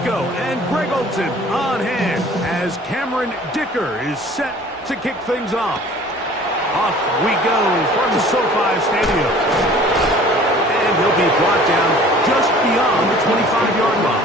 Pacheco and Greg Olsen on hand as Cameron Dicker is set to kick things off. Off we go from SoFi Stadium. And he'll be brought down just beyond the 25-yard line.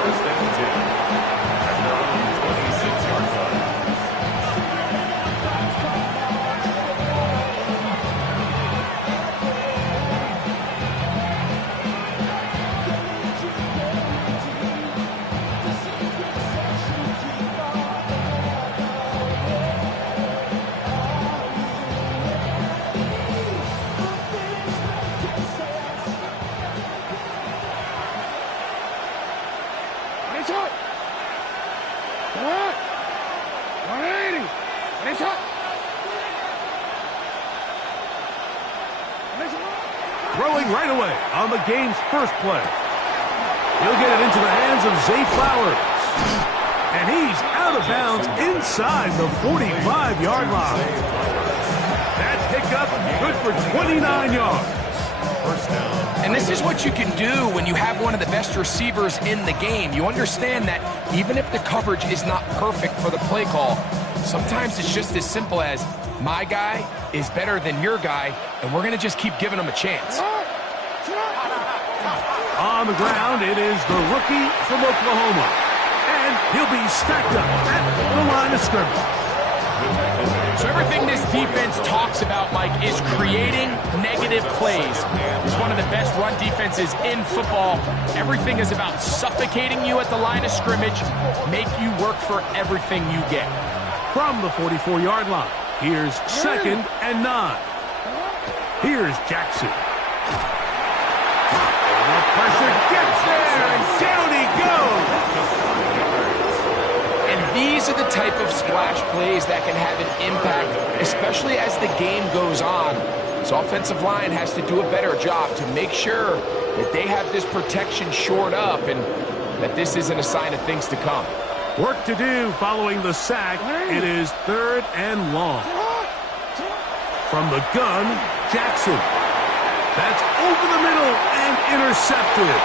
Throwing right away on the game's first play. He'll get it into the hands of Zay Flowers. And he's out of bounds inside the 45-yard line. That pickup good for 29 yards. First down. And this is what you can do when you have one of the best receivers in the game. You understand that even if the coverage is not perfect for the play call, sometimes it's just as simple as my guy is better than your guy, and we're going to just keep giving him a chance. On the ground, it is the rookie from Oklahoma. And he'll be stacked up at the line of scrimmage. So everything this defense talks about, Mike, is creating negative plays. It's one of the best run defenses in football. Everything is about suffocating you at the line of scrimmage, make you work for everything you get. From the 44-yard line, here's 2nd and 9. Here's Jackson. And the pressure gets there, and down he goes. And these are the type of splash plays that can have an impact, especially as the game goes on. This offensive line has to do a better job to make sure that they have this protection shored up and that this isn't a sign of things to come. Work to do following the sack. It is 3rd and long. From the gun, Jackson. That's over the middle and intercepted.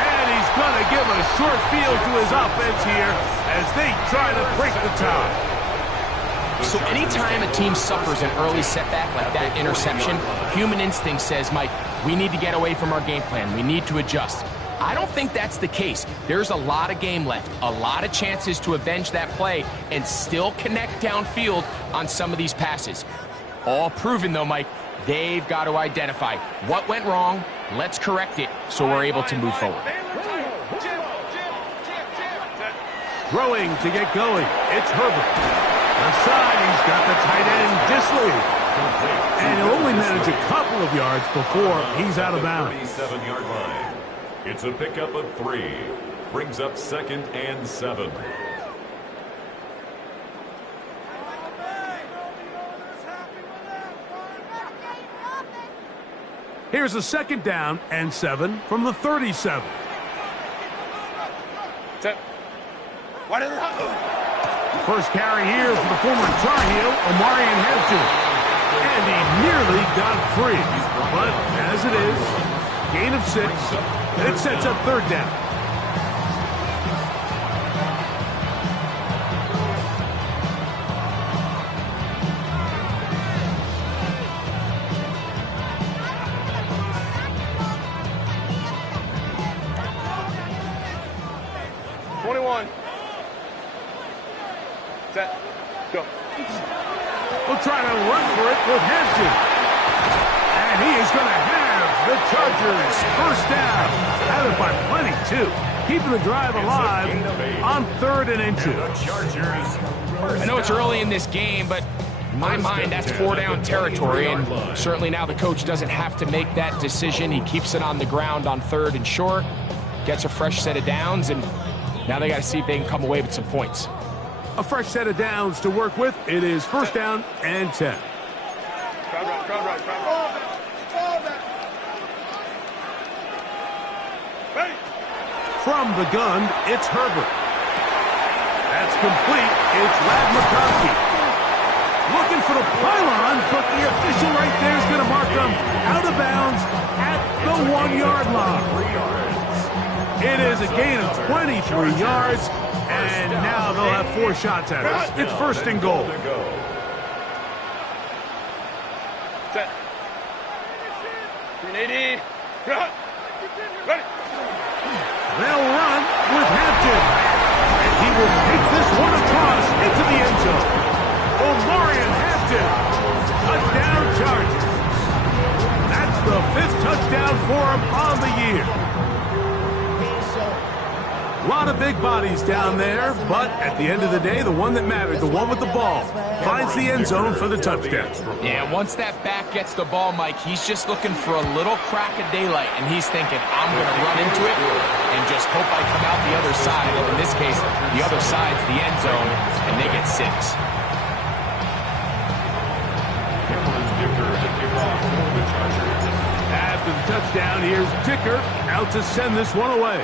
And he's going to give a short field to his offense here as they try to break the tie. So anytime a team suffers an early setback like that interception, human instinct says, Mike, we need to get away from our game plan. We need to adjust. I don't think that's the case. There's a lot of game left, a lot of chances to avenge that play and still connect downfield on some of these passes. All proven, though, Mike, they've got to identify what went wrong, let's correct it so we're able to move forward. Throwing to get going, it's Herbert. Left side, he's got the tight end, Disley. And he'll only manage a couple of yards before he's out of bounds. 37-yard line. It's a pickup of 3. Brings up 2nd and 7. Here's a 2nd down and 7 from the 37. First carry here for the former Tar Heel, Omarion Hampton. And he nearly got free. But as it is, gain of 6, and it sets up 3rd down. Set. Go. We'll try to run for it with Hampton. And he is going to have the Chargers first down. Had it by plenty, too. Keeping the drive alive on 3rd and inches. I know it's early in this game, but in my mind, that's 4-down territory. And certainly now the coach doesn't have to make that decision. He keeps it on the ground on 3rd and short, gets a fresh set of downs, and now they got to see if they can come away with some points. A fresh set of downs to work with. It is 1st down and 10. From the gun, it's Herbert. That's complete. It's Ladd McConkey. Looking for the pylon, but the official right there is going to mark them out of bounds at the 1-yard line. It is a gain of 23 yards, and now they'll have 4 shots at us. It's first and goal. Set. 380. Ready. They'll run with Hampton. And he will take this one across into the end zone. Omarion Hampton. Touchdown Chargers. That's the 5th touchdown for him on the year. A lot of big bodies down there, but at the end of the day, the one that mattered, the one with the ball, finds the end zone for the touchdown. Yeah, once that back gets the ball, Mike, he's just looking for a little crack of daylight, and he's thinking, I'm going to run into it and just hope I come out the other side. And in this case, the other side's the end zone, and they get 6. After the touchdown, here's Dicker out to send this one away.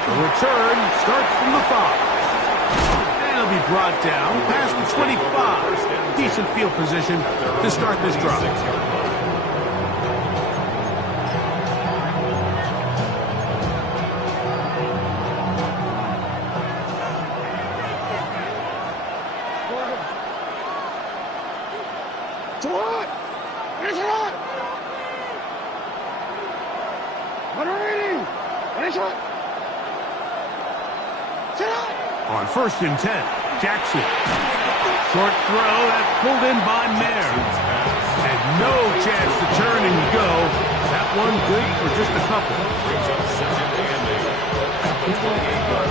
The return starts from the 5. And he'll be brought down past the 25. Decent field position to start this drive. On 1st and 10, Jackson. Short throw, that's pulled in by Mayer. And no chance to turn and go. That one good for just a couple. Brings up 2nd and 8 at the 28-yard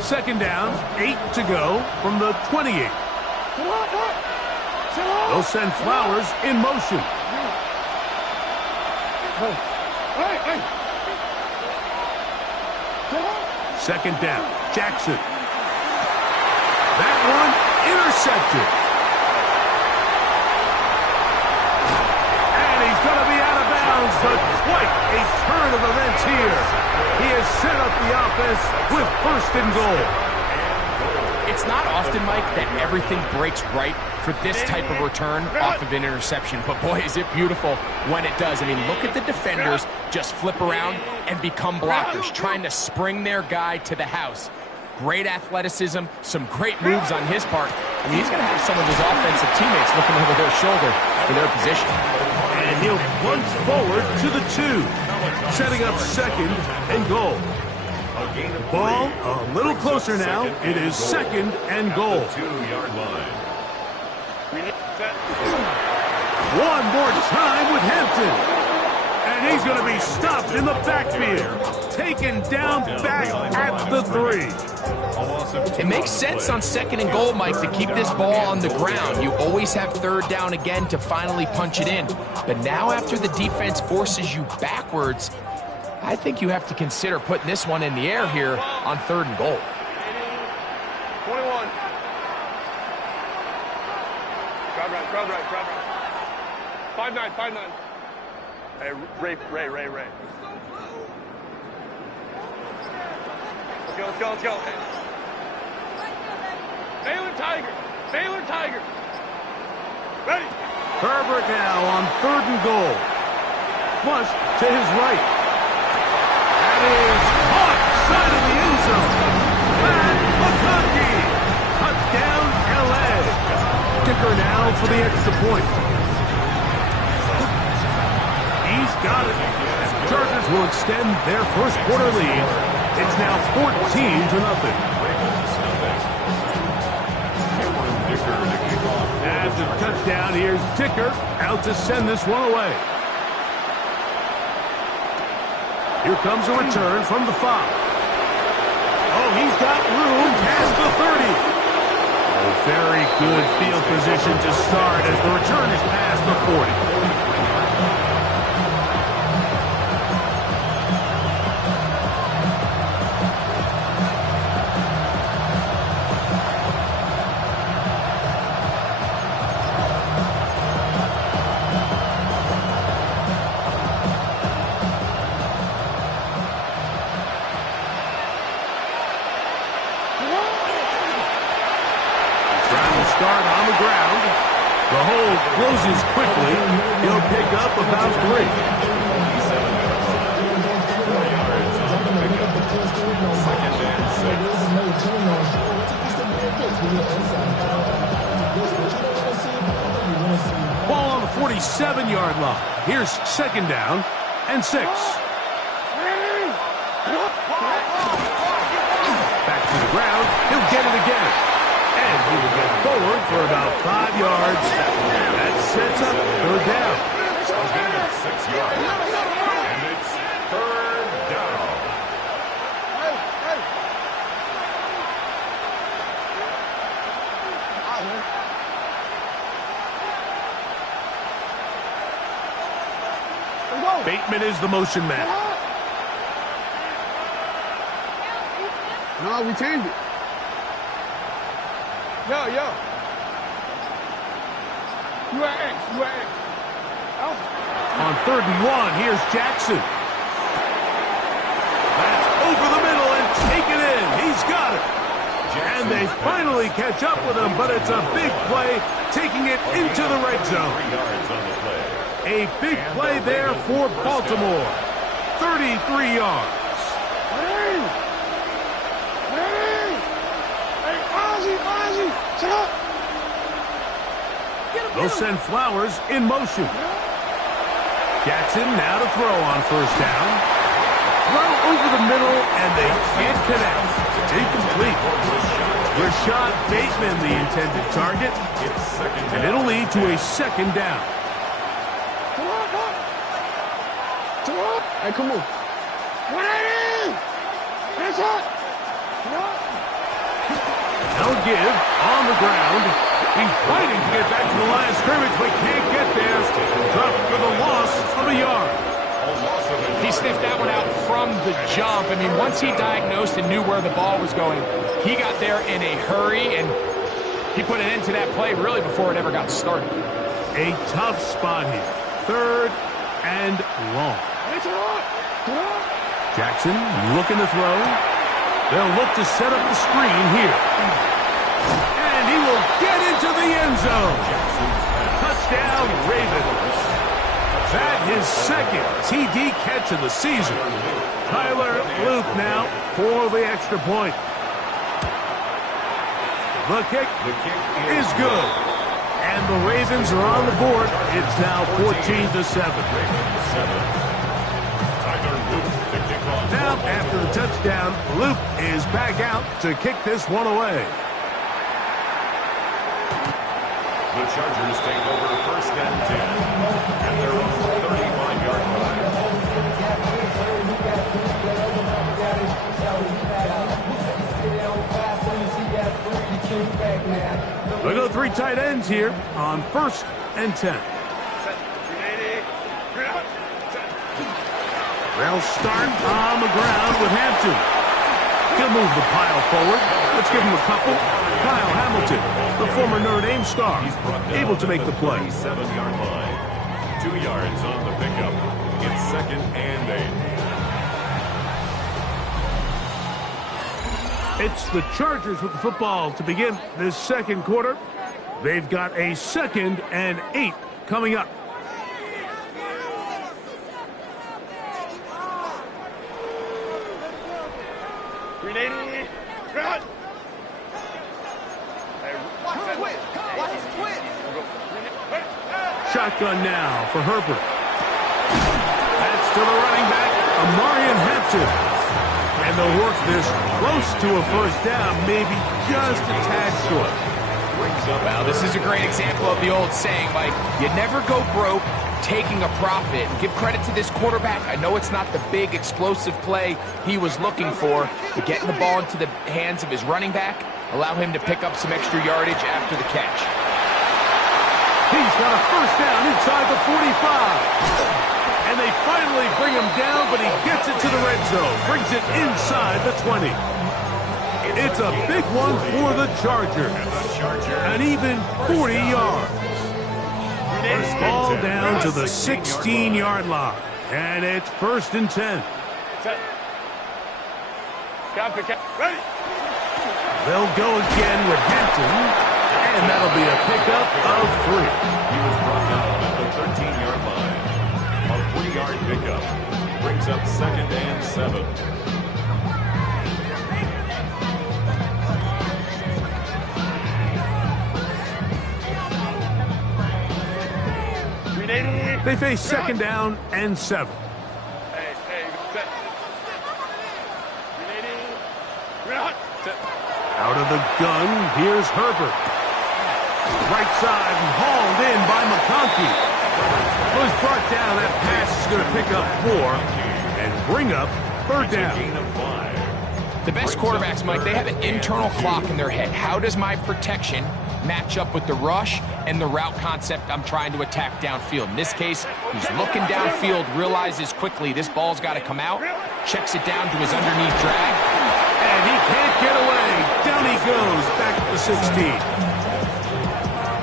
Second down, 8 to go from the 28. They'll send Flowers in motion. Second down, Jackson. That one intercepted. And he's going to be out of bounds, but quite a turn of events here. He has set up the offense with 1st and goal. It's not often, Mike, that everything breaks right for this type of return off of an interception. But, boy, is it beautiful when it does. I mean, look at the defenders just flip around and become blockers, trying to spring their guy to the house. Great athleticism, some great moves on his part. I mean, he's going to have some of his offensive teammates looking over their shoulder for their position. And he'll plunge forward to the 2, setting up 2nd and goal. Ball a little closer now. It is 2nd and goal. 2-yard line. One more time with Hampton. And he's going to be stopped in the backfield. Taken down back at the 3. It makes sense on 2nd and goal, Mike, to keep this ball on the ground. You always have 3rd down again to finally punch it in. But now after the defense forces you backwards, I think you have to consider putting this one in the air here on 3rd and goal. 21. Crowd right. 5-9. Hey, Ray. Let's go. Baylor Tiger. Ready. Herbert now on 3rd and goal. Flush to his right. That is caught side of the end zone. Matt McConkey. Touchdown, L.A. Kicker now for the extra point. He's got it. And the Chargers will extend their 1st quarter lead. It's now 14-0. After the touchdown, here's Dicker out to send this one away. Here comes a return from the 5. Oh, he's got room past the 30. Oh, very good field position to start as the return is past the 40. start on the ground. The hold closes quickly. He'll pick up about 3. 27 yards. 4 yards on the pickup. 2nd and 6. Ball on the 47-yard line. Here's 2nd down and 6. Back to the ground. He'll get it again. And he will get forward for about 5 yards. That sets up 3rd down. A gain of 6 yards. And it's 3rd down. Bateman is the motion man. No, we changed it. Yo. You at X. On 3rd and 1, here's Jackson. That's over the middle and taken in. He's got it. And they finally catch up with him, but it's a big play, taking it into the red zone. 3 yards on the play. A big play there for Baltimore. 33 yards. They'll send Flowers in motion. Jackson now to throw on 1st down. Throw over the middle, and they can't connect. It's incomplete. Rashad Bateman, the intended target. It's 2nd down. And it'll lead to a 2nd down. Hey, come on. They'll give on the ground. He's fighting to get back to the line of scrimmage, but can't get there. Dropped for the loss of a yard. He sniffed that one out from the jump. I mean, once he diagnosed and knew where the ball was going, he got there in a hurry, and he put an end to that play really before it ever got started. A tough spot here. 3rd and long. Jackson looking to throw. They'll look to set up the screen here. And he will get into the end zone. Touchdown, Ravens. That his 2nd TD catch of the season. Tyler Luke now for the extra point. The kick is good. And the Ravens are on the board. It's now 14-7. Now, after the touchdown, Luke is back out to kick this one away. The Chargers take over 1st and 10 at their own 35-yard line. We go 3 tight ends here on 1st and 10. They'll start on the ground with Hampton. He'll move the pile forward. Let's give him a couple. Kyle Hamilton, the former Notre Dame star, able to make the play. 7-yard line. 2 yards on the pickup. It's 2nd and 8. It's the Chargers with the football to begin this 2nd quarter. They've got a 2nd and 8 coming up. Shotgun now for Herbert. That's to the running back, Amarian Hampton. And they'll work this close to a 1st down, maybe just a tad short. Well, this is a great example of the old saying, Mike, you never go broke taking a profit. Give credit to this quarterback. I know it's not the big explosive play he was looking for, but getting the ball into the hands of his running back, allow him to pick up some extra yardage after the catch. He's got a 1st down inside the 45. And they finally bring him down, but he gets it to the red zone. Brings it inside the 20. It's a big one for the Chargers. An even 40 yards. Ball down to the 16-yard line. And it's 1st and 10. Ready. They'll go again with Hampton. And that'll be a pickup of 3. He was brought down at the 13-yard line. A 3-yard pickup brings up 2nd and 7. They face 2nd down and 7. Hey, set. Out of the gun, here's Herbert. Right side and hauled in by McConkey. Was brought down. That pass is going to pick up 4 and bring up 3rd down. The best quarterbacks, Mike, they have an internal clock in their head. How does my protection match up with the rush and the route concept I'm trying to attack downfield? In this case, he's looking downfield, realizes quickly this ball's got to come out, checks it down to his underneath drag. And he can't get away. Down he goes, back to the 16.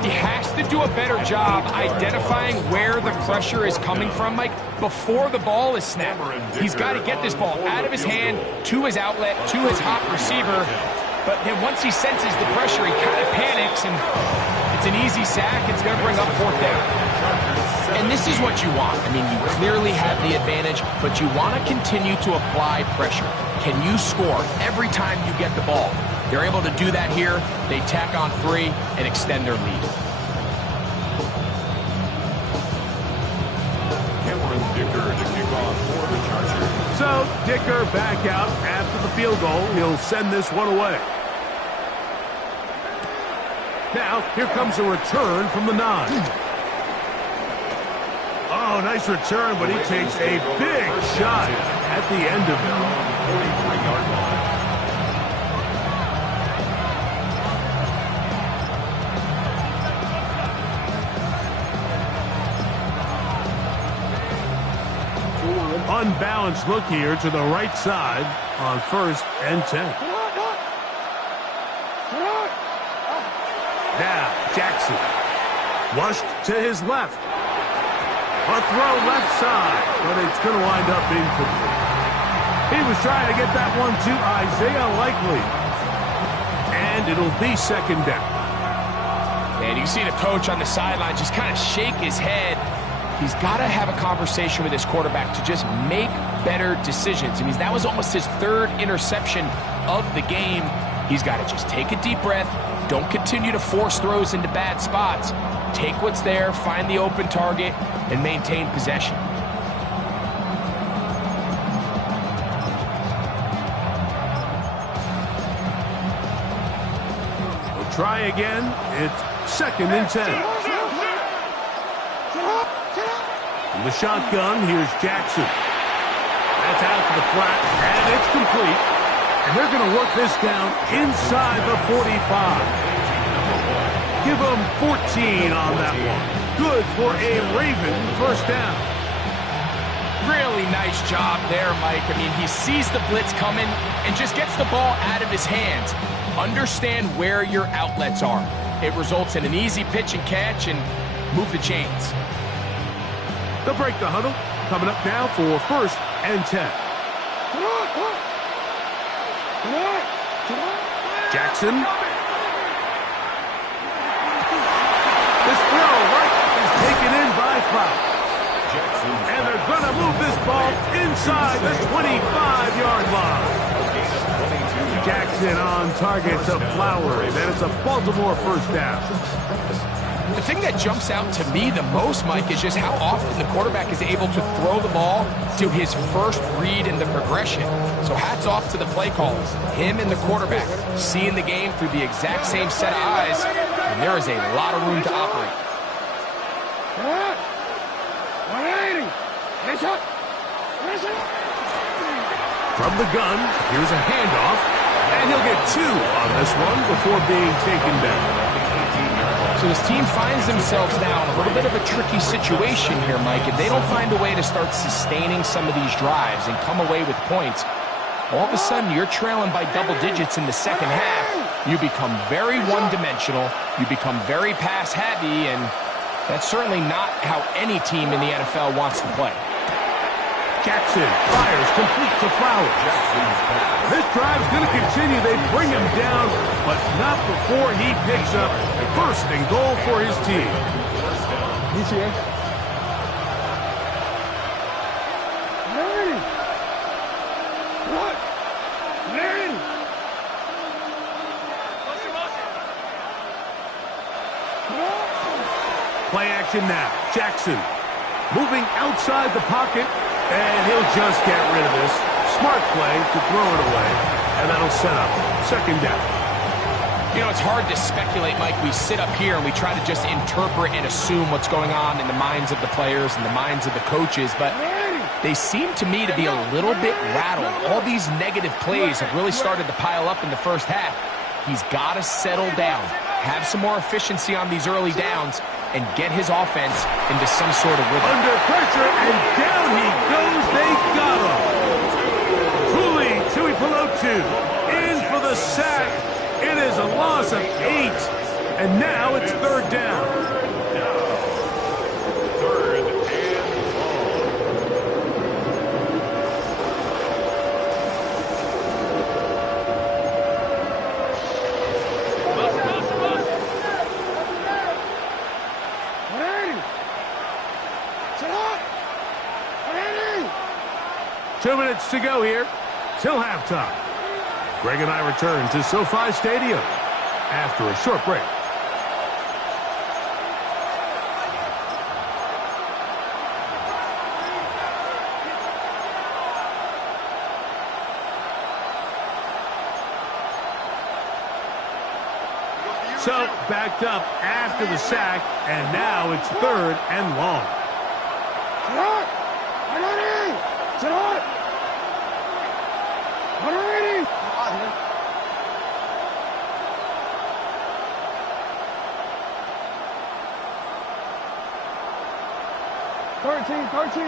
He has to do a better job identifying where the pressure is coming from, Mike, before the ball is snapped. He's got to get this ball out of his hand to his outlet, to his hot receiver. But then once he senses the pressure, he kind of panics, and it's an easy sack. It's going to bring up 4th down. And this is what you want. I mean, you clearly have the advantage, but you want to continue to apply pressure. Can you score every time you get the ball? They're able to do that here. They tack on 3 and extend their lead. Cameron Dicker to kick off for the Chargers. So Dicker back out after the field goal. He'll send this one away. Now, here comes a return from the 9. Oh, nice return, but he takes a big shot at the end of it. 43-yard line. Unbalanced look here to the right side on 1st and 10. Now, Jackson. Flushed to his left. A throw left side, but it's going to wind up incomplete. He was trying to get that one to Isaiah Likely. And it'll be 2nd down. And you can see the coach on the sideline just kind of shake his head. He's got to have a conversation with his quarterback to just make better decisions. I mean, that was almost his 3rd interception of the game. He's got to just take a deep breath. Don't continue to force throws into bad spots. Take what's there, find the open target, and maintain possession. We'll try again. It's 2nd and 10. From the shotgun, here's Jackson. That's out to the flat, and it's complete. And they're going to work this down inside the 45. Give them 14 on that one. Good for a Raven 1st down. Really nice job there, Mike. I mean, he sees the blitz coming and just gets the ball out of his hands. Understand where your outlets are. It results in an easy pitch and catch and move the chains. They'll break the huddle. Coming up now for 1st and 10. Jackson. This throw right is taken in by Flowers. And they're going to move this ball inside the 25-yard line. Jackson on target to Flowers, and it's a Baltimore 1st down. The thing that jumps out to me the most, Mike, is just how often the quarterback is able to throw the ball to his first read in the progression. So hats off to the play callers. Him and the quarterback seeing the game through the exact same set of eyes, and there is a lot of room to operate. From the gun, here's a handoff, and he'll get 2 on this one before being taken down. So his team finds themselves now in a little bit of a tricky situation here, Mike. If they don't find a way to start sustaining some of these drives and come away with points, all of a sudden you're trailing by double digits in the 2nd half. You become very one-dimensional. You become very pass-heavy, and that's certainly not how any team in the NFL wants to play. Jackson fires complete to Flowers. This drive's going to continue. They bring him down, but not before he picks up first and goal for his team. He's here. Larry! What? Larry! Play action now. Jackson moving outside the pocket, and he'll just get rid of this. Smart play to throw it away, and that'll set up second down. You know, it's hard to speculate, Mike. We sit up here and we try to just interpret and assume what's going on in the minds of the players and the minds of the coaches, but they seem to me to be a little bit rattled. All these negative plays have really started to pile up in the first half. He's got to settle down, have some more efficiency on these early downs, and get his offense into some sort of rhythm. Under pressure, and down he goes. They got him. Tui Pelotu in for the sack. It is a loss of 8, and now it's third down. Third and long. Larry! Sit up! Larry! 2 minutes to go here till halftime. Greg and I return to SoFi Stadium after a short break. So, backed up after the sack, and now it's third and long. Sit up! Larry! Sit up! Larry! 13.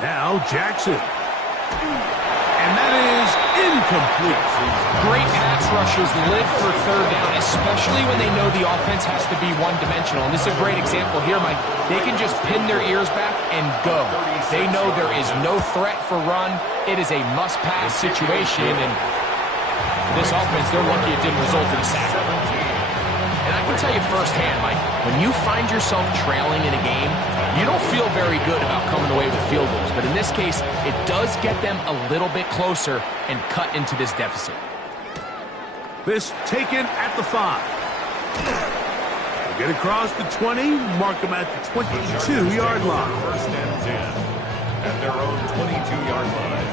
Now Jackson. And that is incomplete. Great pass rushers live for third down, especially when they know the offense has to be one-dimensional. And this is a great example here, Mike. They can just pin their ears back and go. They know there is no threat for run. It is a must-pass situation, and for this offense, they're lucky it didn't result in a sack. And I can tell you firsthand, Mike, when you find yourself trailing in a game, you don't feel very good about coming away with field goals. But in this case, it does get them a little bit closer and cut into this deficit. This taken at the 5. They get across the 20, mark them at the 22-yard line. First and 10 at their own 22-yard line.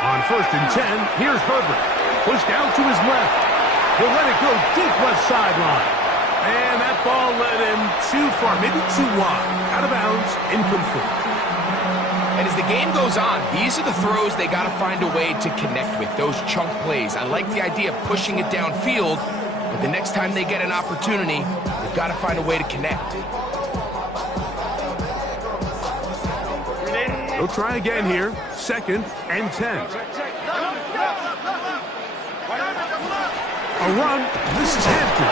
On first and 10, here's Herbert. Pushed out to his left. He'll let it go deep left sideline. And that ball led him too far, maybe too wide. Out of bounds, incomplete. And as the game goes on, these are the throws they got to find a way to connect with, those chunk plays. I like the idea of pushing it downfield, but the next time they get an opportunity, they've got to find a way to connect. They'll try again here. Second and 10. A run. This is Hampton.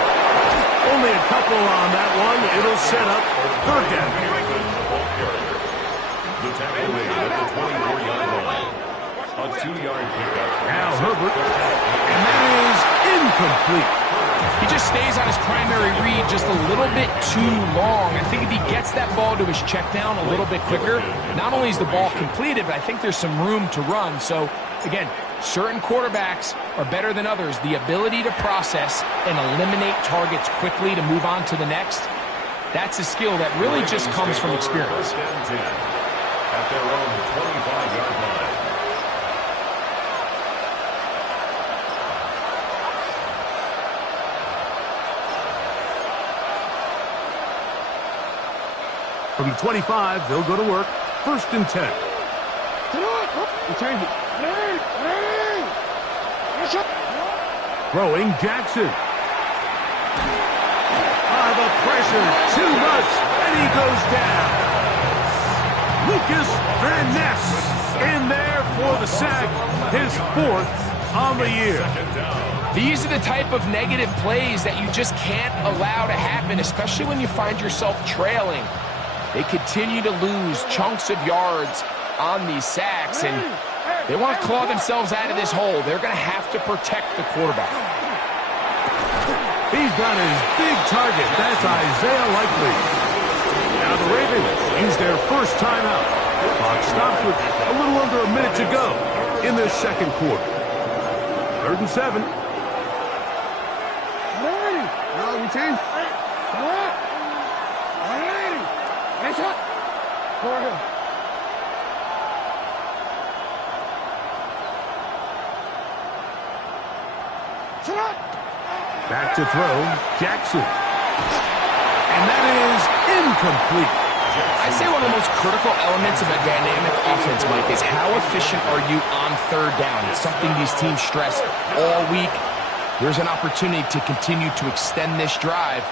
Only a couple on that one. It'll set up third down. The tackle made at the 24-yard line. A 2-yard pickup. Now Herbert. And that is incomplete. He just stays on his primary read just a little bit too long. I think if he gets that ball to his check down a little bit quicker, not only is the ball completed, but I think there's some room to run. So, again, certain quarterbacks are better than others. The ability to process and eliminate targets quickly to move on to the next, that's a skill that really just comes from experience. First and 10 at their own 25-yard line. From the 25, they'll go to work. First and 10. He changed it. Throwing Jackson. pressure too much, and he goes down. Lucas Van Ness in there for the sack, his 4th on the year. These are the type of negative plays that you just can't allow to happen, especially when you find yourself trailing. They continue to lose chunks of yards on these sacks, and they want to claw themselves out of this hole. They're going to have to protect the quarterback. He's got his big target. That's Isaiah Likely. Now the Ravens use their first timeout. Clock stops with a little under a minute to go in this second quarter. 3rd and 7. Now we change. Nice up. Go ahead. Shut up. Back to throw, Jackson. And that is incomplete. I'd say one of the most critical elements of a dynamic offense, Mike, is how efficient are you on 3rd down? It's something these teams stress all week. Here's an opportunity to continue to extend this drive.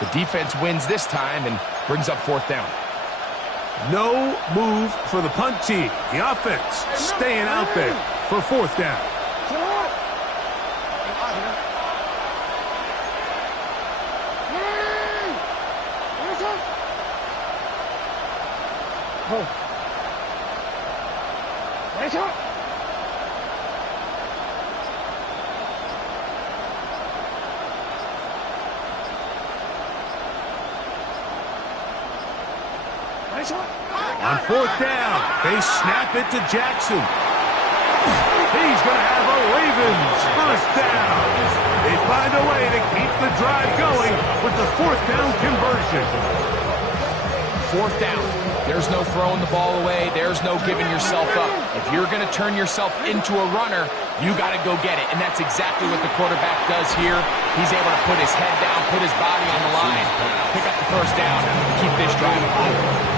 The defense wins this time and brings up 4th down. No move for the punt team. The offense staying out there for 4th down. Shut up. Oh. Nice up. Nice up. On 4th down, they snap it to Jackson. He's going to have a Ravens 1st down. They find a way to keep the drive going with the 4th down conversion. 4th down. There's no throwing the ball away. There's no giving yourself up. If you're going to turn yourself into a runner, you got to go get it. And that's exactly what the quarterback does here. He's able to put his head down, put his body on the line, pick up the 1st down, and keep this drive alive.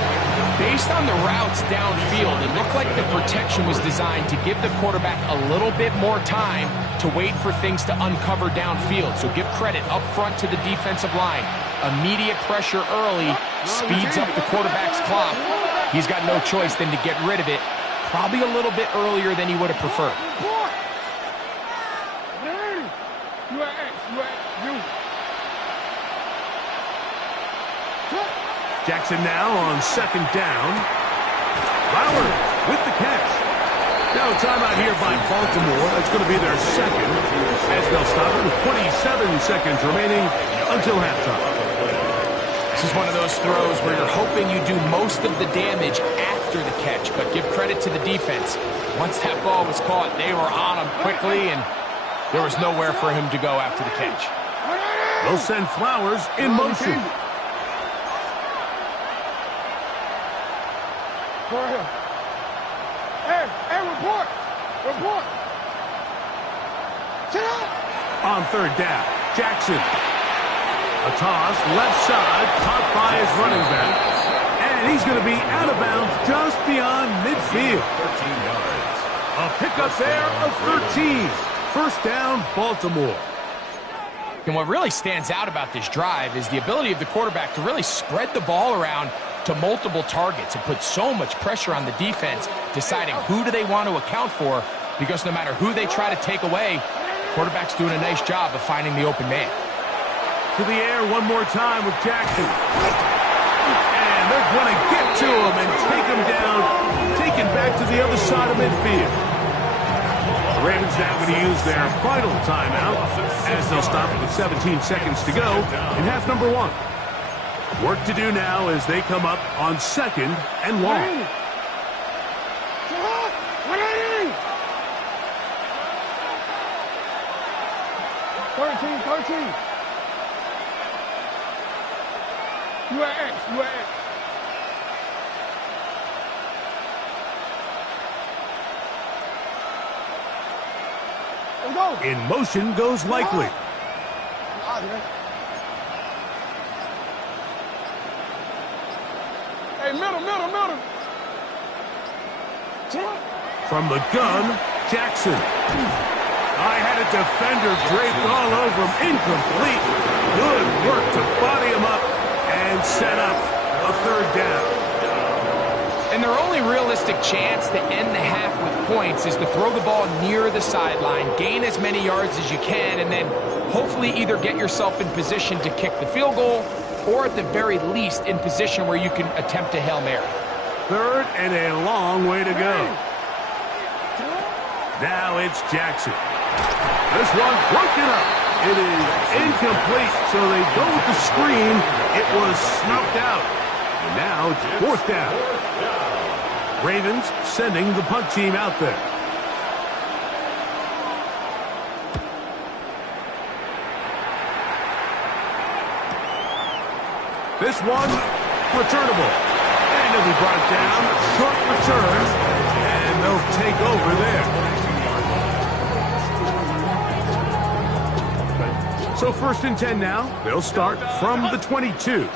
Based on the routes downfield, it looked like the protection was designed to give the quarterback a little bit more time to wait for things to uncover downfield. So give credit up front to the defensive line. Immediate pressure early speeds up the quarterback's clock. He's got no choice than to get rid of it, probably a little bit earlier than he would have preferred. Jackson now on 2nd down. Flowers with the catch. Now timeout here by Baltimore. That's going to be their 2nd as they'll stop it with 27 seconds remaining until halftime. This is one of those throws where you're hoping you do most of the damage after the catch, but give credit to the defense. Once that ball was caught, they were on him quickly, and there was nowhere for him to go after the catch. They'll send Flowers in motion. Go ahead. Hey, report. Report. Sit up. On 3rd down, Jackson. A toss, left side, caught by his running back. And he's going to be out of bounds just beyond midfield. 13 yards. A pickup there of 13. 1st down, Baltimore. And what really stands out about this drive is the ability of the quarterback to really spread the ball around to multiple targets and put so much pressure on the defense, deciding who do they want to account for, because no matter who they try to take away, quarterback's doing a nice job of finding the open man. To the air one more time with Jackson. And they're going to get to him and take him down, taken back to the other side of midfield. The Ravens now going to use their final timeout as they'll stop with 17 seconds to go in half number 1. Work to do now as they come up on 2nd and long. 13. You at X. Let's go. In motion goes Likely. Hey, middle. From the gun, Jackson. I had a defender draped all over him. Incomplete. Good work to body him up and set up a third down. And their only realistic chance to end the half with points is to throw the ball near the sideline, gain as many yards as you can, and then hopefully either get yourself in position to kick the field goal or at the very least in position where you can attempt a Hail Mary. Third and a long way to go. Now it's Jackson. This one broken up. It is incomplete, so they go with the screen. It was snuffed out. And now it's fourth down. Ravens sending the punt team out there. This one, returnable. And it'll be brought down. Short return. And they'll take over there. So 1st and 10 now. They'll start from the 22.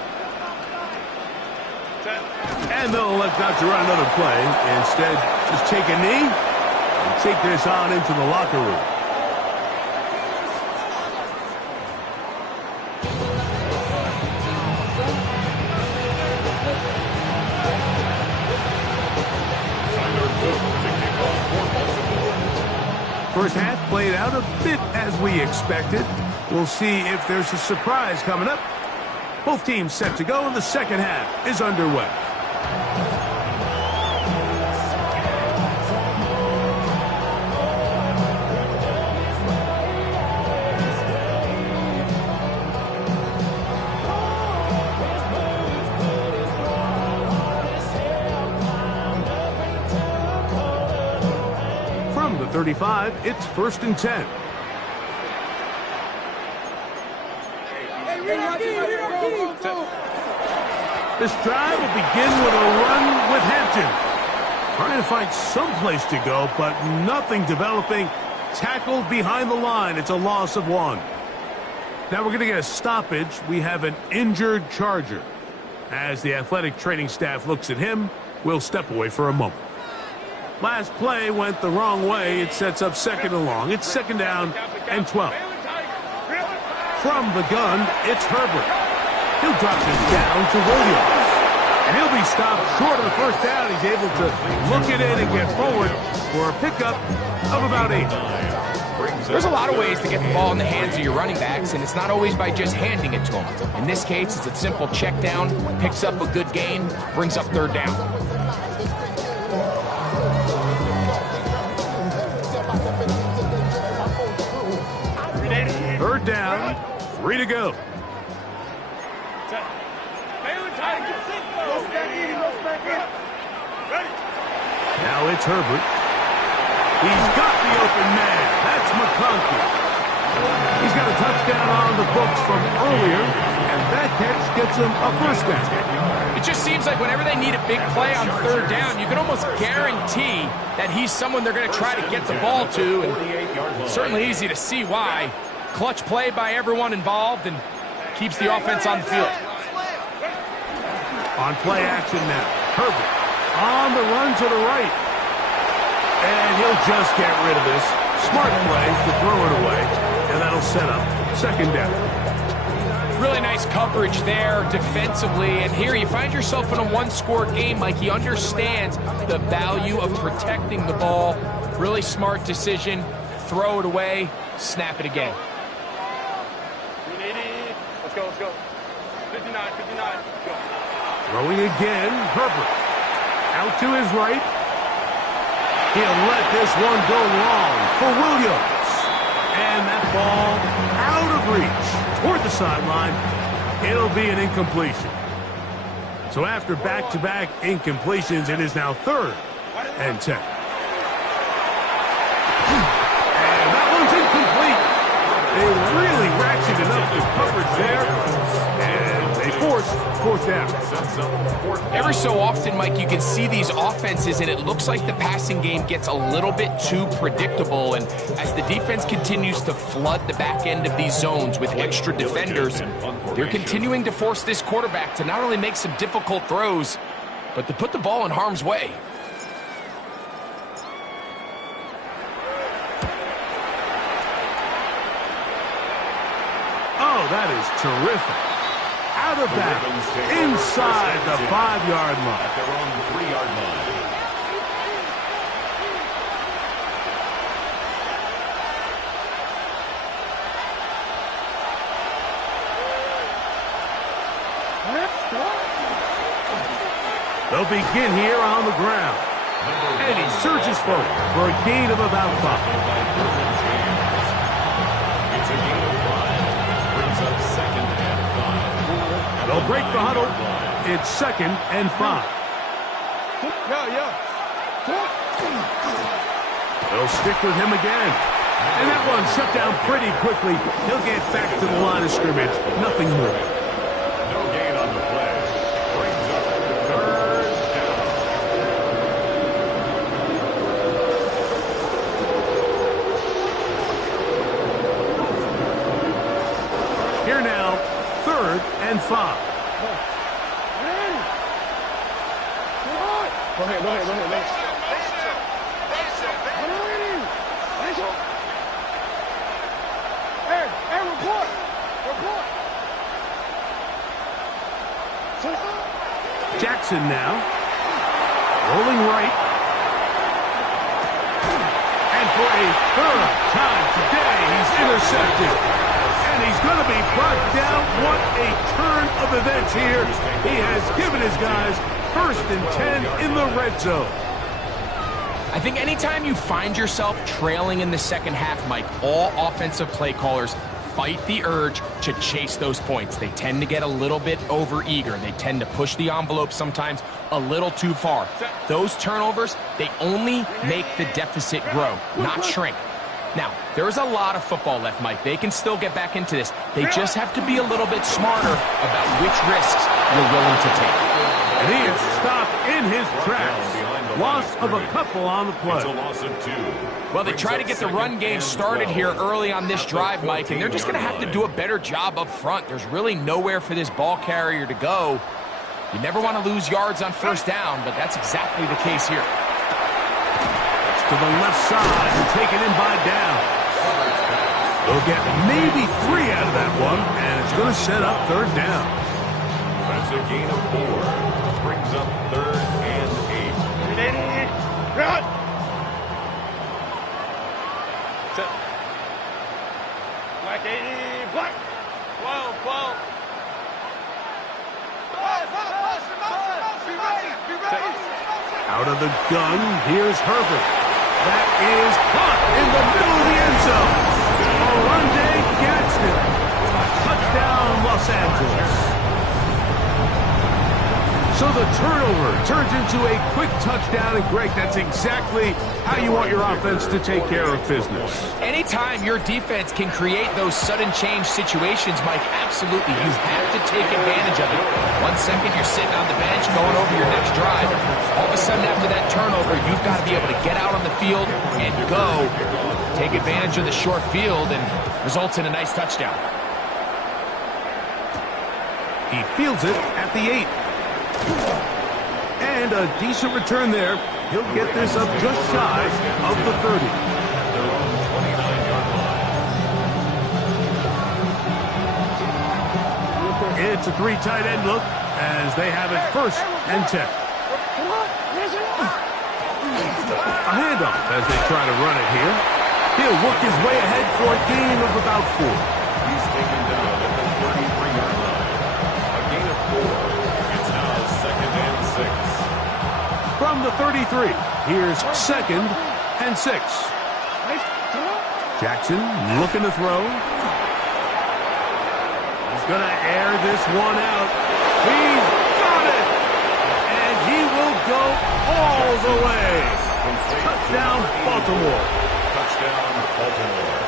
And they'll elect not to run another play. Instead, just take a knee and take this on into the locker room. First half played out a bit as we expected. We'll see if there's a surprise coming up. Both teams set to go, and the second half is underway. From the 35, it's 1st and 10. This drive will begin with a run with Hampton. Trying to find some place to go, but nothing developing. Tackled behind the line. It's a loss of 1. Now we're going to get a stoppage. We have an injured Charger. As the athletic training staff looks at him, we'll step away for a moment. Last play went the wrong way. It sets up 2nd and long. It's 2nd down and 12. From the gun, it's Herbert. He'll drop this down to Williams. And he'll be stopped short of the 1st down. He's able to look it in and get forward for a pickup of about 8. There's a lot of ways to get the ball in the hands of your running backs, and it's not always by just handing it to them. In this case, it's a simple check down, picks up a good gain, brings up 3rd down. Third down, 3 to go. Now it's Herbert. He's got the open man. That's McConkey. He's got a touchdown on the books from earlier, and that catch gets him a 1st down. It just seems like whenever they need a big play on 3rd down, you can almost guarantee that he's someone they're going to try to get the ball to, and certainly easy to see why. Clutch play by everyone involved and keeps the offense on the field. On play action now. Herbert on the run to the right. And he'll just get rid of this. Smart play to throw it away. And that'll set up 2nd down. Really nice coverage there defensively. And here you find yourself in a 1-score game. Like, he understands the value of protecting the ball. Really smart decision. Throw it away. Snap it again. Let's go. 59. Go. Throwing again, Herbert. Out to his right. He'll let this one go long for Williams. And that ball out of reach toward the sideline. It'll be an incompletion. So after back-to-back incompletions, it is now 3rd and 10. And that one's incomplete. They really ratcheted up the coverage there, and they forced 4th down. Every so often, Mike, you can see these offenses, and it looks like the passing game gets a little bit too predictable. And as the defense continues to flood the back end of these zones with extra defenders, they're continuing to force this quarterback to not only make some difficult throws, but to put the ball in harm's way. Oh, that is terrific. out of bounds inside the 5-yard line. At their own 3-yard line. They'll begin here on the ground. And he surges forward for a gain of about 5. It's a gain of 5. Brings up 2nd and 5. They'll break the huddle. It's 2nd and 5. Yeah. They'll stick with him again. And that one shut down pretty quickly. He'll get back to the line of scrimmage. Nothing more. No gain on the play. Brings up 3rd down. Here now, 3rd and 5. Go ahead. Hey, report. Jackson now. Rolling right. And for a 3rd time today, he's intercepted. And he's going to be brought down. What a turn of events here. He has given his guys 1st and 10 in the red zone. I think anytime you find yourself trailing in the second half, Mike, all offensive play callers fight the urge to chase those points. They tend to get a little bit over-eager. They tend to push the envelope sometimes a little too far. Those turnovers, they only make the deficit grow, not shrink. Now, there's a lot of football left, Mike. They can still get back into this. They just have to be a little bit smarter about which risks you're willing to take. And he is stopped in his tracks. Loss of a couple on the play. It's a loss of 2. Well, they try to get the run game started here early on this drive, Mike, and they're just going to have to do a better job up front. There's really nowhere for this ball carrier to go. You never want to lose yards on 1st down, but that's exactly the case here. To the left side and taken in by down. They'll get maybe 3 out of that one, and it's going to set up 3rd down. That's a gain of 4. Brings up 3rd and 8. Run. Black 80, black. 12. Be ready. Out of the gun, here's Herbert. That is caught in the middle of the end zone. Oronde Gadsden. Touchdown, Los Angeles. So the turnover turns into a quick touchdown, and Greg, that's exactly how you want your offense to take care of business. Anytime your defense can create those sudden change situations, Mike, absolutely, you have to take advantage of it. 1 second, you're sitting on the bench going over your next drive. All of a sudden, after that turnover, you've got to be able to get out on the field and go. Take advantage of the short field, and results in a nice touchdown. He fields it at the 8. And a decent return there. He'll get this up just shy of the 30. Their own 29-yard line. It's a 3 tight end look as they have it 1st and 10. A handoff as they try to run it here. He'll work his way ahead for a gain of about 4. He's taken down at the 33-yard line. A gain of 4. It's now 2nd and 6. From the 33, here's 2nd and 6. Jackson looking to throw. He's going to air this one out. He's got it! And he will go all the way. Touchdown, Baltimore. Touchdown, Baltimore.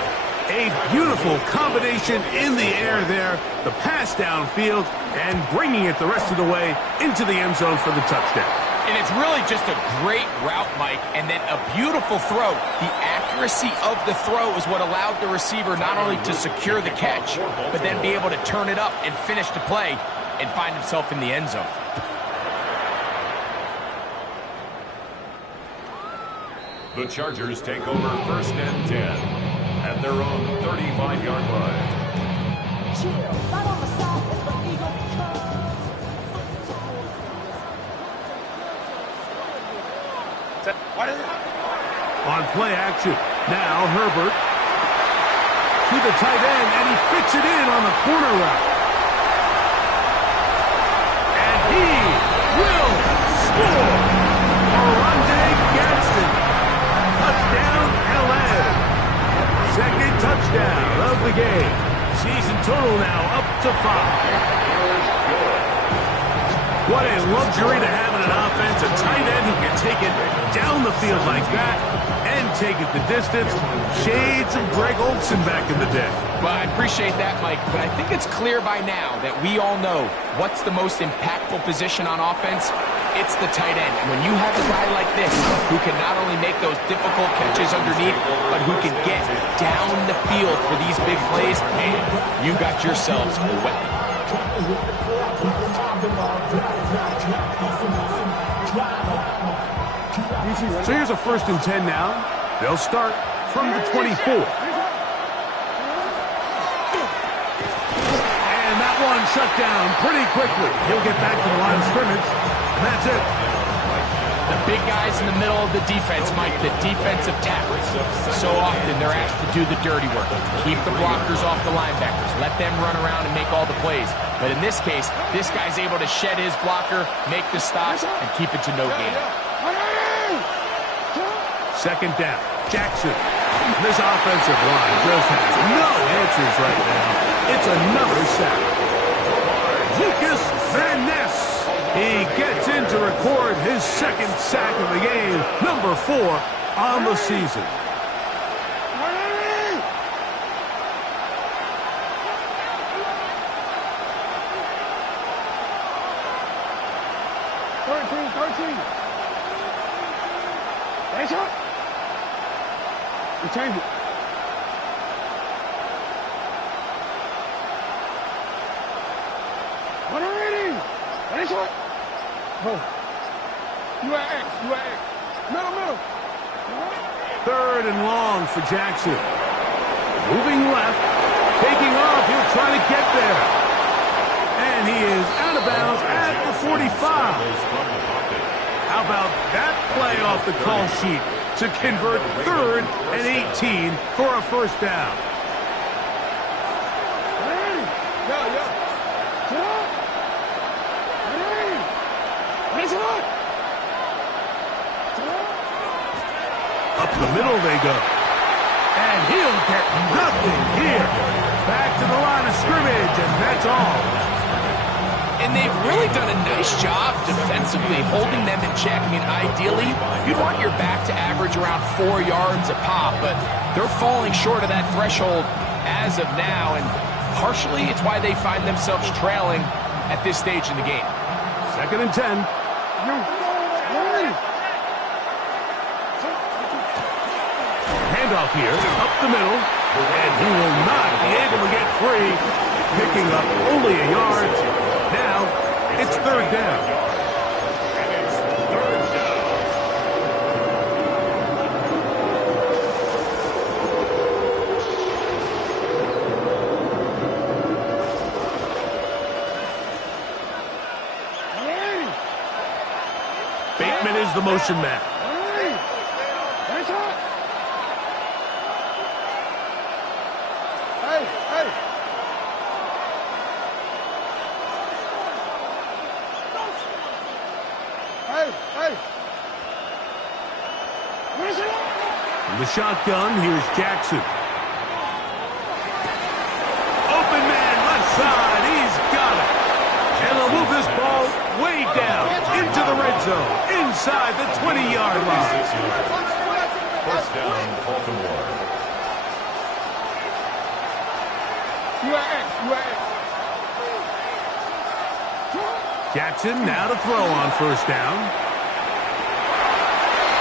A beautiful combination in the air there. The pass downfield and bringing it the rest of the way into the end zone for the touchdown. And it's really just a great route, Mike, and then a beautiful throw. The accuracy of the throw is what allowed the receiver not only to secure the catch, but then be able to turn it up and finish the play and find himself in the end zone. The Chargers take over 1st and 10 at their own 35-yard line. Chill, right on the side is the Eagle. On play action. Now Herbert to the tight end, and he fits it in on the corner route. And he will score. Oronde Gadsden. Touchdown, LA. Second touchdown of the game. Season total now up to 5. What a luxury to have in an offense, a tight end who can take it down the field like that and take it the distance. Shades of Greg Olsen back in the day. Well, I appreciate that, Mike, but I think it's clear by now that we all know what's the most impactful position on offense. It's the tight end. And when you have a guy like this who can not only make those difficult catches underneath, but who can get down the field for these big plays, man, you got yourselves a weapon. So here's a 1st and 10 now. They'll start from the 24. And that one shut down pretty quickly. He'll get back to the line of scrimmage. And that's it. The big guys in the middle of the defense, Mike, the defensive tackles. So often they're asked to do the dirty work. Keep the blockers off the linebackers. Let them run around and make all the plays. But in this case, this guy's able to shed his blocker, make the stops, and keep it to no gain. Second down. Jackson. This offensive line just has no answers right now. It's another sack. Lucas Van Ness. He gets in to record his 2nd sack of the game, number 4 on the season. That's up. You change it. What are ready? That's up. Oh. You are X. You are X. Middle. 3rd and long for Jackson. Moving left. Taking off. He'll try to get there. And he is out of bounds at the 45. How about that play off the call sheet to convert 3rd and 18 for a 1st down? Up the middle they go. And he'll get nothing here. Back to the line of scrimmage, and that's all. And they've really done a nice job defensively holding them in check. I mean, ideally, you'd want your back to average around 4 yards a pop, but they're falling short of that threshold as of now, and partially it's why they find themselves trailing at this stage in the game. 2nd and 10. Handoff here, up the middle, and he will not be able to get free, picking up only a yard. Now, it's 3rd down. Bateman is the motion man. In the shotgun, here's Jackson. Open man, left side, he's got it. And they'll move this ball way down into the red zone, inside the 20-yard line. 1st down, Baltimore. Jackson now to throw on 1st down.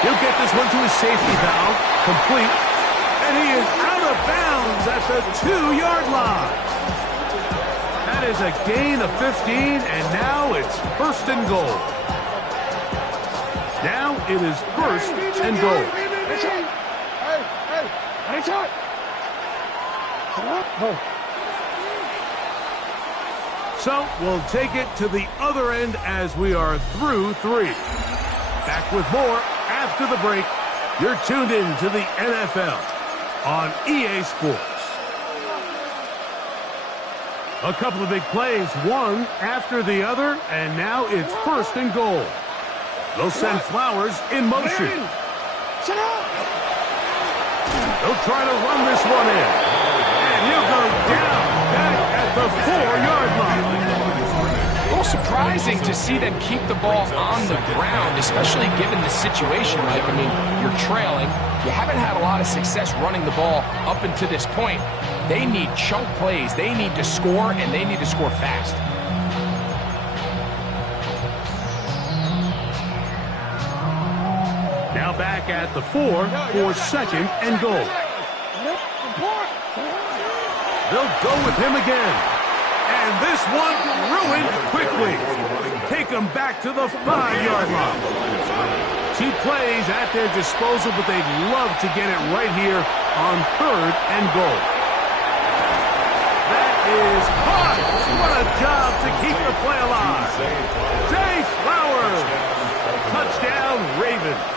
He'll get this one to his safety valve, complete, and he is out of bounds at the 2-yard line. That is a gain of 15, and now it's 1st and goal. Now it is 1st and goal. So we'll take it to the other end as we are through 3. Back with more After the break, you're tuned in to the NFL on EA Sports. A couple of big plays, one after the other, and now it's first and goal. They'll send Flowers in motion. They'll try to run this one in. And he'll go down back at the 4-yard line. A little surprising to see them keep the ball on the ground, especially given the situation. Like, I mean, you're trailing. You haven't had a lot of success running the ball up until this point. They need chunk plays. They need to score, and they need to score fast. Now back at the 4 for second and goal. They'll go with him again. And this one ruined quickly. Take them back to the 5-yard line. 2 plays at their disposal, but they'd love to get it right here on third and goal. That is caught. What a job to keep the play alive. Zay Flowers. Touchdown, Ravens.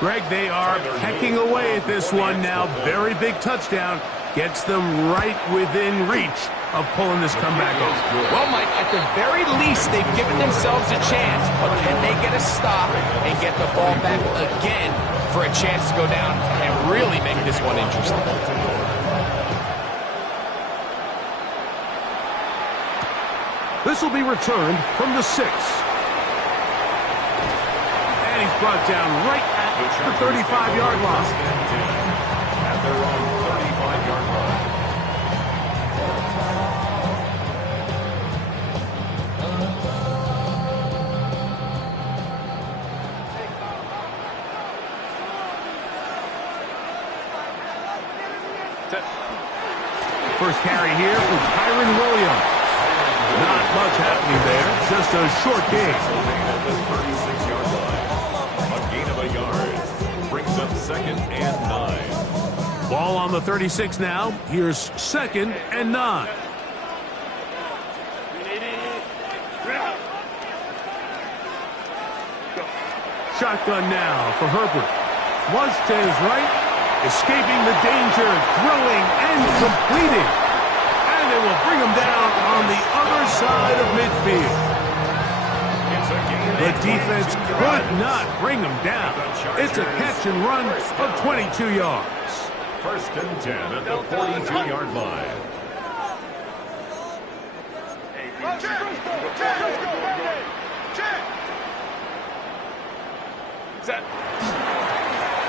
Greg, they are pecking away at this one now. Very big touchdown. Gets them right within reach of pulling this comeback off. Well, Mike, at the very least, they've given themselves a chance, but can they get a stop and get the ball back again for a chance to go down and really make this one interesting? This will be returned from the 6. And he's brought down right at the 35-yard line. At their own 35-yard line. First carry here for Kyren Williams. Not much happening there, just a short gain. At the 36-yard line. A gain of a yard. Brings up second and 9. Ball on the 36 now. Here's second and 9. Shotgun now for Herbert. Flush to his right. Escaping the danger. Throwing and completing. And they will bring him down on the other side of midfield. The defense could not bring him down. It's a catch and run of 22 yards. First and 10 at the 42-yard line.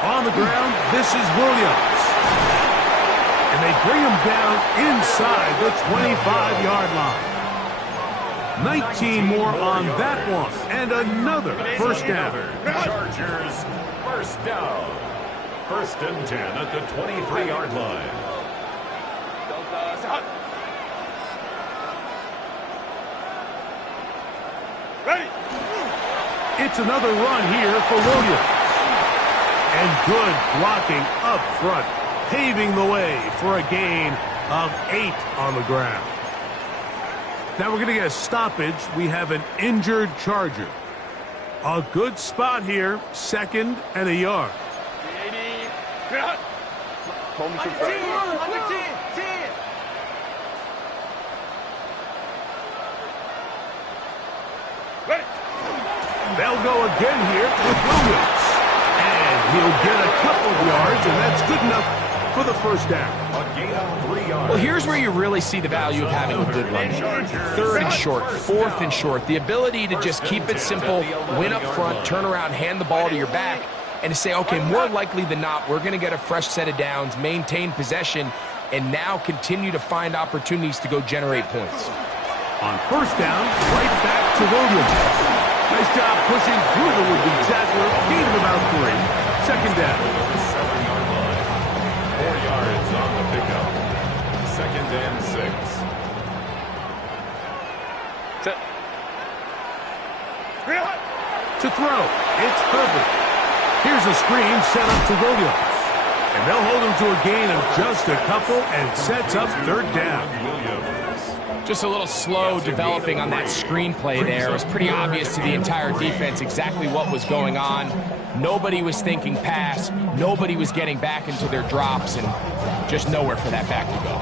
On the ground, this is Williams. And they bring him down inside the 25-yard line. 19 more on that one, and another first down. Chargers, first down. First and 10 at the 23-yard line. Ready. It's another run here for Williams. And good blocking up front, paving the way for a gain of 8 on the ground. Now we're going to get a stoppage. We have an injured Charger. A good spot here, second and a yard. They'll go again here with Williams. And he'll get a couple of yards, and that's good enough for the first down. A gain of 3 yards. Well, here's where you really see the value of having a good run game. Third and short, fourth and short. The ability to just keep it simple, win up front, turn around, hand the ball to your back, and to say, okay, more likely than not, we're going to get a fresh set of downs, maintain possession, and now continue to find opportunities to go generate points. On first down, right back to Williams. Nice job pushing through the would-be tackler. Gain of about 3. Second down. 7-yard line. 4 yards on the pickup. Second and 6. To throw, it's Herbert. Here's a screen set up to Williams. And they'll hold him to a gain of just a couple, and it sets up third down. Williams. Just a little slow developing on that screenplay there. It was pretty obvious to the entire defense exactly what was going on. Nobody was thinking pass. Nobody was getting back into their drops, and just nowhere for that back to go.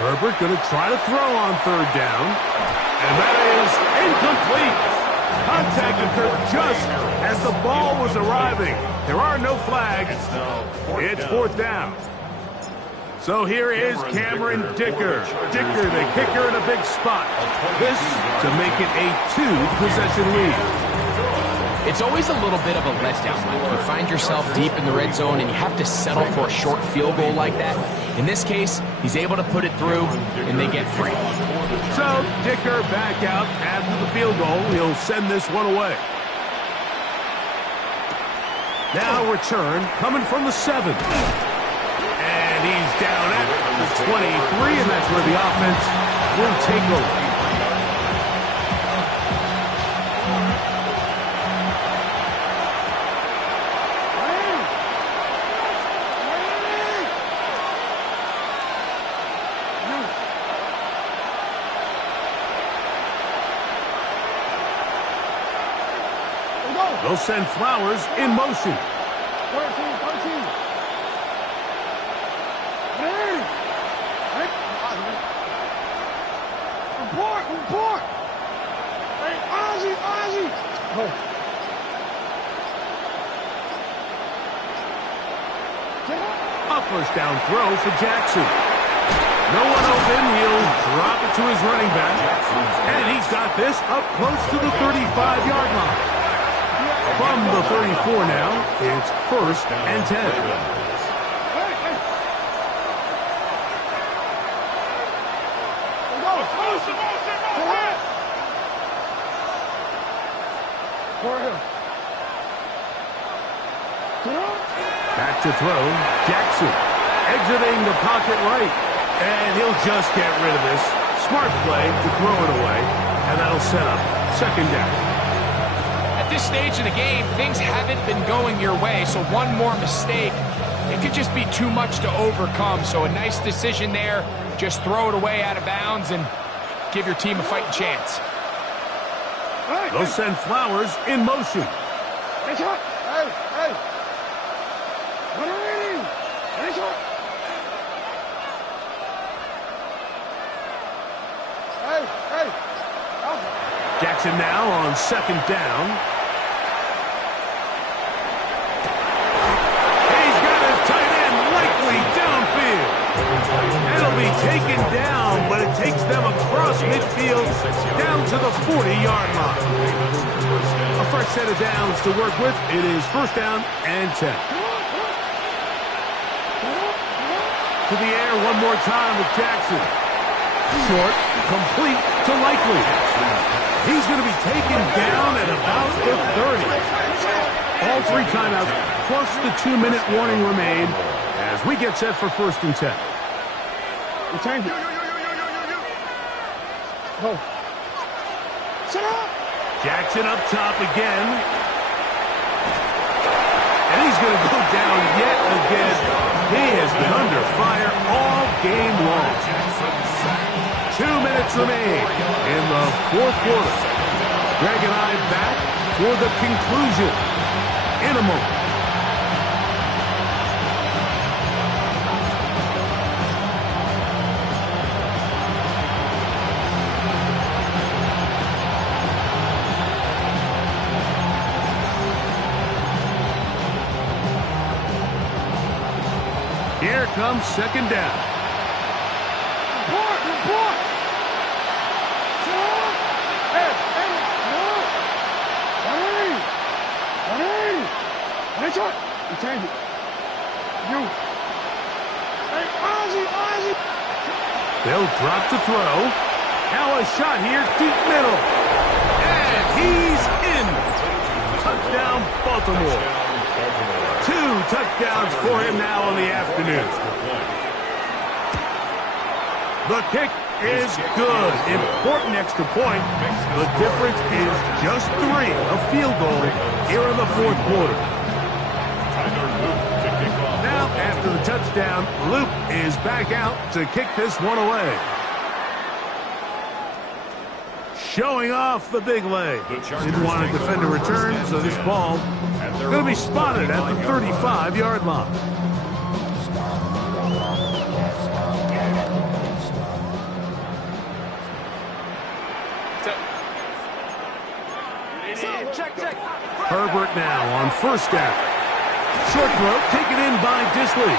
Herbert going to try to throw on third down. And that is incomplete. Contact occurred just as the ball was arriving. There are no flags. It's fourth down. So here is Cameron Dicker. Dicker, the kicker, in a big spot. This to make it a two-possession lead. It's always a little bit of a letdown, Mike. You find yourself deep in the red zone and you have to settle for a short field goal like that. In this case, he's able to put it through and they get free. So Dicker back out after the field goal. He'll send this one away. Now return coming from the 7. And he's down at the 23, and that's where the offense will take over. They'll send Flowers in motion. 13, 13. Report. Hey, Ozzie. Oh. A first down throw for Jackson. No one open. He'll drop it to his running back. And he's got this up close to the 35-yard line. From the 34 now, it's first and 10. Back to throw. Jackson exiting the pocket right. And he'll just get rid of this. Smart play to throw it away. And that'll set up second down. At this stage of the game, things haven't been going your way, so one more mistake, it could just be too much to overcome. So a nice decision there. Just throw it away out of bounds and give your team a fighting chance. They'll send Flowers in motion. Hey. Jackson now on second down. He's got his tight end likely downfield. It'll be taken down, but it takes them across midfield down to the 40-yard line. A fresh set of downs to work with. It is first down and 10. To the air one more time with Jackson. Short, complete to Likely. He's going to be taken down at about the 30. All 3 timeouts plus the 2-minute warning remain as we get set for first and 10. Return it. Go. Set up. Jackson up top again. And he's going to go down yet again. He has been under fire all game long. 2 minutes remain in the fourth quarter. Greg and I back for the conclusion in a moment. Here comes second down. Report. Return it. You. Hey, Ozzie. They'll drop to throw. Now a shot here, deep middle. And he's in. Touchdown, Baltimore. 2 touchdowns for him now in the afternoon. The kick is good. Important extra point. The difference is just 3, a field goal here in the fourth quarter. after the touchdown, Luke is back out to kick this one away. Showing off the big leg. Didn't want to defend a return, so this ball going to be spotted at the 35-yard line. Herbert now on first down. Short throw taken in by Disley.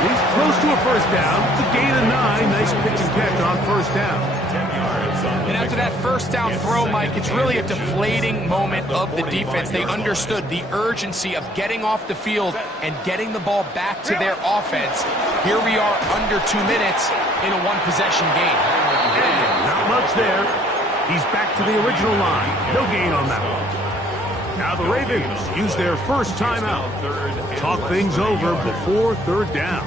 He's close to a first down. The gain of 9. Nice pitch and catch on first down. 10 yards on And after that first down throw, Mike, it's really a deflating moment of the defense. They understood the urgency of getting off the field and getting the ball back to their offense. Here we are under 2 minutes in a one-possession game. Not much there. He's back to the original line. No gain on that one. Now the Ravens use their first timeout. Talk things over before third down.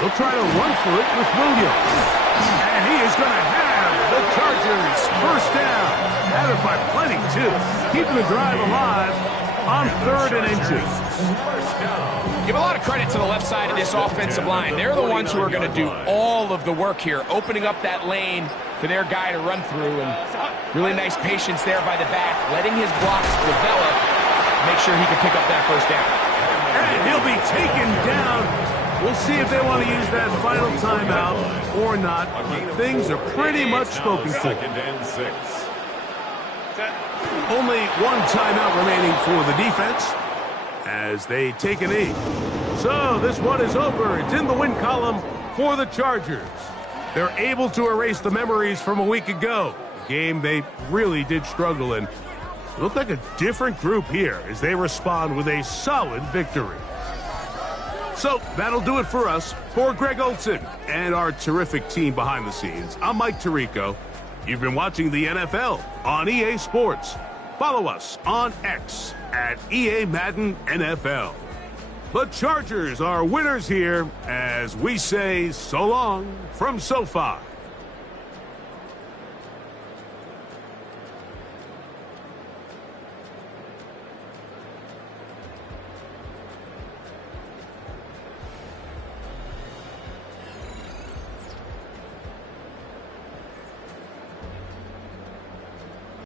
He'll try to run for it with Williams. And he is going to have the Chargers first down. Had it by plenty, too. Keeping the drive alive on 3rd and inches. Give a lot of credit to the left side of this offensive line. They're the ones who are going to do all of the work here, opening up that lane for their guy to run through. And really nice patience there by the back, letting his blocks develop to make sure he can pick up that first down. And he'll be taken down. We'll see if they want to use that final timeout or not. Things are pretty much spoken for. 2nd and 6. Only one timeout remaining for the defense as they take a knee. So this one is over. It's in the win column for the Chargers. They're able to erase the memories from a week ago. A game they really did struggle in. Looked like a different group here as they respond with a solid victory. So that'll do it for us. For Greg Olson and our terrific team behind the scenes, I'm Mike Tirico. You've been watching the NFL on EA Sports. Follow us on X at EA Madden NFL. The Chargers are winners here as we say so long from SoFi.